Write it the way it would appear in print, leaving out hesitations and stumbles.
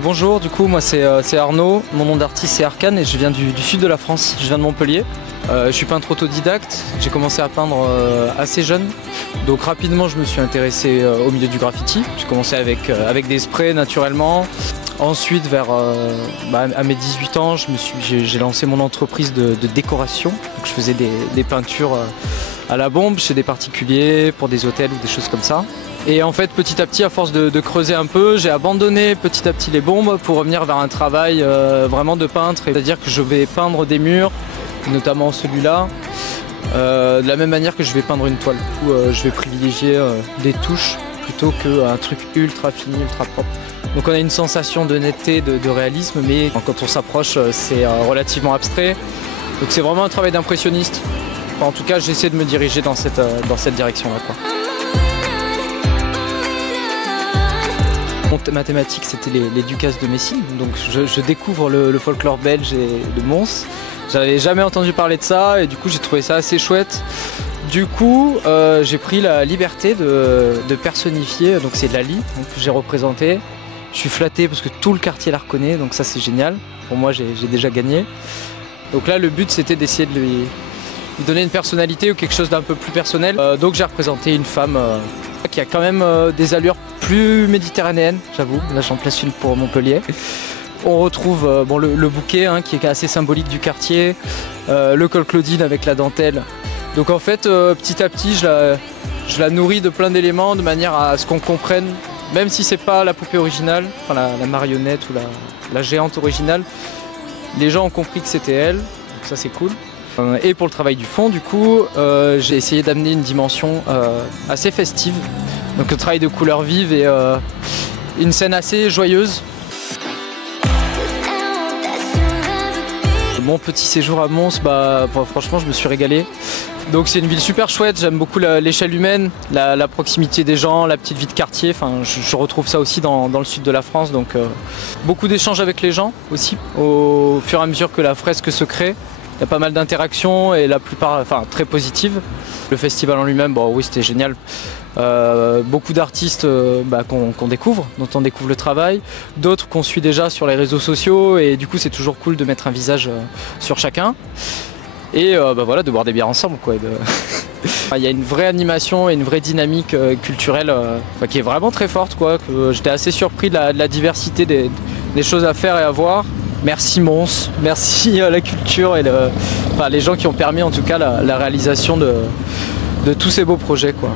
Bonjour, du coup moi c'est Arnaud, mon nom d'artiste c'est Arcane et je viens du sud de la France, je viens de Montpellier. Je suis peintre autodidacte, j'ai commencé à peindre assez jeune, donc rapidement je me suis intéressé au milieu du graffiti. J'ai commencé avec des sprays naturellement. Ensuite à mes 18 ans j'ai lancé mon entreprise de décoration, donc je faisais des peintures à la bombe chez des particuliers, pour des hôtels ou des choses comme ça. Et en fait, petit à petit, à force de creuser un peu, j'ai abandonné petit à petit les bombes pour revenir vers un travail vraiment de peintre. C'est-à-dire que je vais peindre des murs, notamment celui-là, de la même manière que je vais peindre une toile. Où je vais privilégier des touches plutôt qu'un truc ultra fini, ultra propre. Donc on a une sensation de netteté, de réalisme, mais quand on s'approche, c'est relativement abstrait. Donc c'est vraiment un travail d'impressionniste. Enfin, en tout cas, j'essaie de me diriger dans cette direction-là, quoi. Ma thématique c'était les Ducasses de Messine, donc je découvre le folklore belge et de Mons. J'avais jamais entendu parler de ça et du coup j'ai trouvé ça assez chouette. Du coup j'ai pris la liberté de personnifier, donc c'est Lali que j'ai représenté. Je suis flatté parce que tout le quartier la reconnaît, donc ça c'est génial. Pour moi j'ai déjà gagné. Donc là le but c'était d'essayer de lui donner une personnalité ou quelque chose d'un peu plus personnel. Donc j'ai représenté une femme qui a quand même des allures plus méditerranéennes, j'avoue. Là j'en place une pour Montpellier. On retrouve le bouquet qui est assez symbolique du quartier, le col Claudine avec la dentelle. Donc en fait petit à petit je la nourris de plein d'éléments de manière à ce qu'on comprenne, même si c'est pas la poupée originale, enfin la marionnette ou la géante originale, les gens ont compris que c'était elle, donc ça c'est cool. Et pour le travail du fond, du coup, j'ai essayé d'amener une dimension assez festive. Donc le travail de couleurs vives et une scène assez joyeuse. Mon petit séjour à Mons, franchement je me suis régalé. Donc c'est une ville super chouette, j'aime beaucoup l'échelle humaine, la proximité des gens, la petite vie de quartier. Enfin, je retrouve ça aussi dans le sud de la France. Donc beaucoup d'échanges avec les gens aussi, au fur et à mesure que la fresque se crée. Il y a pas mal d'interactions et la plupart très positives. Le festival en lui-même, oui c'était génial. Beaucoup d'artistes qu'on découvre, dont on découvre le travail, d'autres qu'on suit déjà sur les réseaux sociaux et du coup c'est toujours cool de mettre un visage sur chacun. Et de boire des bières ensemble, quoi. Il y a une vraie animation et une vraie dynamique culturelle qui est vraiment très forte, quoi. J'étais assez surpris de la diversité des choses à faire et à voir. Merci Mons, merci la culture et les gens qui ont permis en tout cas la réalisation de tous ces beaux projets, quoi.